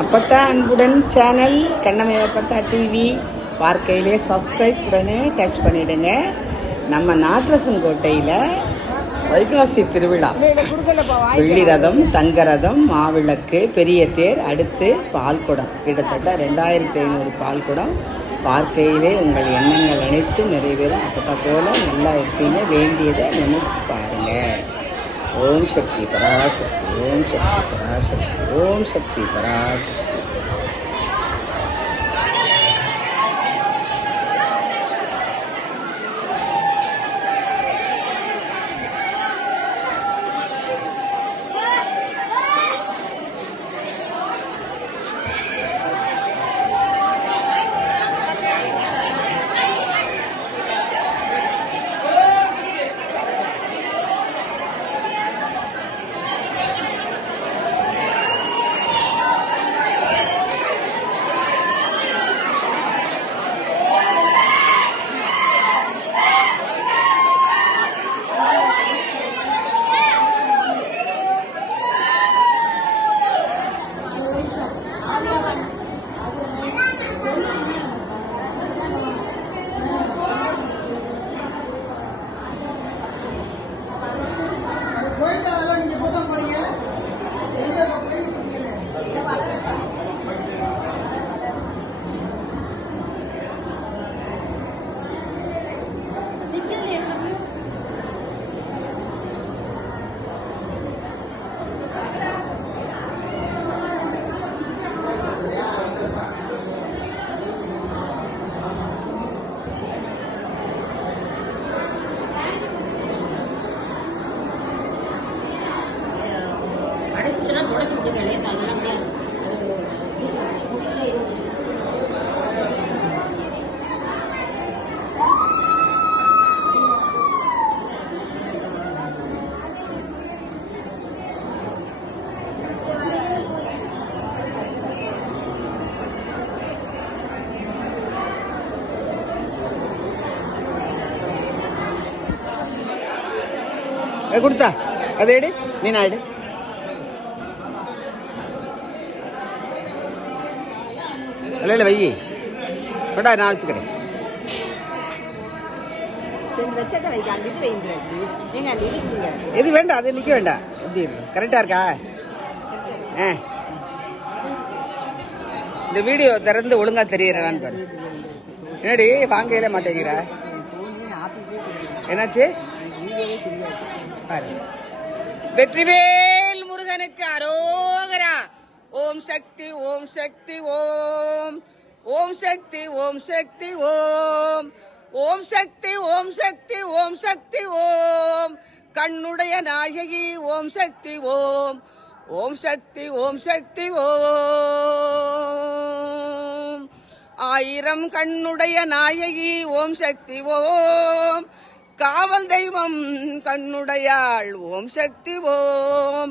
அப்பத்தா அன்புடன் சேனல் கண்ணமைய அப்பத்தா டிவி பார்க்கையிலே சப்ஸ்கிரைப் உடனே டச் பண்ணிவிடுங்க. நம்ம நாட்டரசன் கோட்டையில் வைகாசி திருவிழா, வெள்ளி ரதம், தங்க ரதம், மாவிளக்கு, பெரிய தேர், அடுத்து பால்குடம், கிட்டத்தட்ட 2500 பால்குடம். பார்க்கையிலே உங்கள் எண்ணங்கள் அனைத்தும் நிறைவேறும். அப்பத்தா போல நல்லா இருப்பீங்க. வேண்டியதை நினைச்சு பாருங்க. ஓம் சக்தி பராசக்தி, ஓம் சக்தி பராசக்தி, ஓம் சக்தி பராசக்தி. கொடுத்தா அதை எடு, மீனா எடு. இல்லை இல்லை வையி கொண்டா, நான் வச்சுக்கிறேன். எது வேண்டாம், அது நிற்க வேண்டாம். எப்படி கரெக்டாக இருக்கா? இந்த வீடியோ திறந்து ஒழுங்கா தெரியறான்னு பாரு. என்னடி வாங்கையில மாட்டேங்கிற? என்னாச்சு? வெற்றிவேல் முருகனுக்கு அரோகரா. ஓம் சக்தி, ஓம் சக்தி, ஓம் ஓம் சக்தி, ஓம் சக்தி, ஓம் ஓம் சக்தி, ஓம் சக்தி, ஓம் சக்தி, ஓம் கண்ணுடைய நாயகி, ஓம் சக்தி, ஓம் ஓம் சக்தி, ஓம் சக்தி, ஓம் ஆயிரம் கண்ணுடைய நாயகி, ஓம் சக்தி, ஓம் காவல் தெய்வம் கண்ணுடையாள், ஓம் சக்தி, ஓம்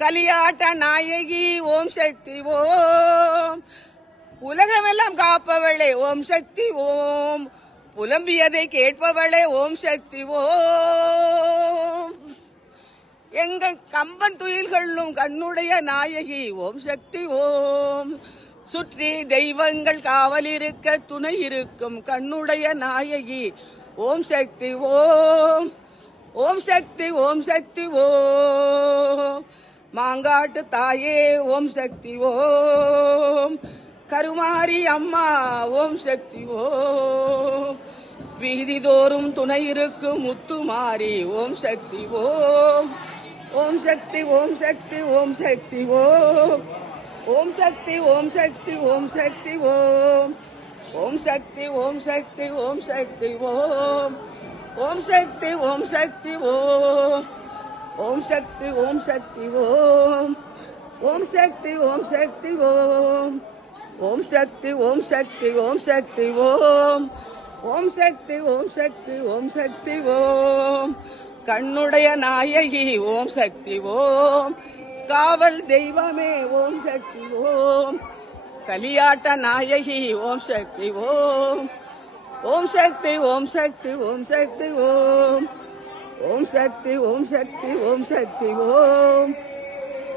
கலியாட்ட நாயகி, ஓம் சக்தி, ஓம் உலகமெல்லாம் காப்பவளே, ஓம் சக்தி, ஓம் புலம்பியதை கேட்பவளே, ஓம் சக்தி, ஓம் எங்கள் கம்பன் துயில்களும் கண்ணுடைய நாயகி, ஓம் சக்தி, ஓம் சுற்றி தெய்வங்கள் காவல் இருக்க துணை இருக்கும் கண்ணுடைய நாயகி, ஓம் சக்தி, ஓம் ஓம் சக்தி, ஓம் சக்தி, ஓம் மாங்காட்டு தாயே, ஓம் சக்தி, ஓம் கருமாரி அம்மா, ஓம் சக்தி, ஓம் வீதிதோறும் துணை இருக்கும் முத்துமாரி, ஓம் சக்தி, ஓம் ஓம் சக்தி, ஓம் சக்தி, ஓம் சக்தி, ஓம் ஓம் சக்தி, ஓம் சக்தி, ஓம் சக்தி, ஓம் ஓம் சக்தி, ஓம் சக்தி, ஓம் சக்தி, ஓம் ஓம் சக்தி, ஓம் சக்தி, ஓம் ஓம் சக்தி, ஓம் சக்தி, ஓம் ஓம் சக்தி, ஓம் சக்தி, ஓம் ஓம் சக்தி, ஓம் சக்தி, ஓம் சக்தி, ஓம் ஓம் சக்தி, ஓம் சக்தி, ஓம் சக்தி, ஓம் கண்ணுடைய நாயகி, ஓம் சக்தி, ஓம் காவல் தெய்வமே, ஓம் சக்தி, ஓம் கலியாட்ட நாயகி, ஓம் சக்தி, ஓம் ஓம் சக்தி, ஓம் சக்தி, ஓம் சக்தி, ஓம் ஓம் சக்தி, ஓம் சக்தி, ஓம் சக்தி, ஓம்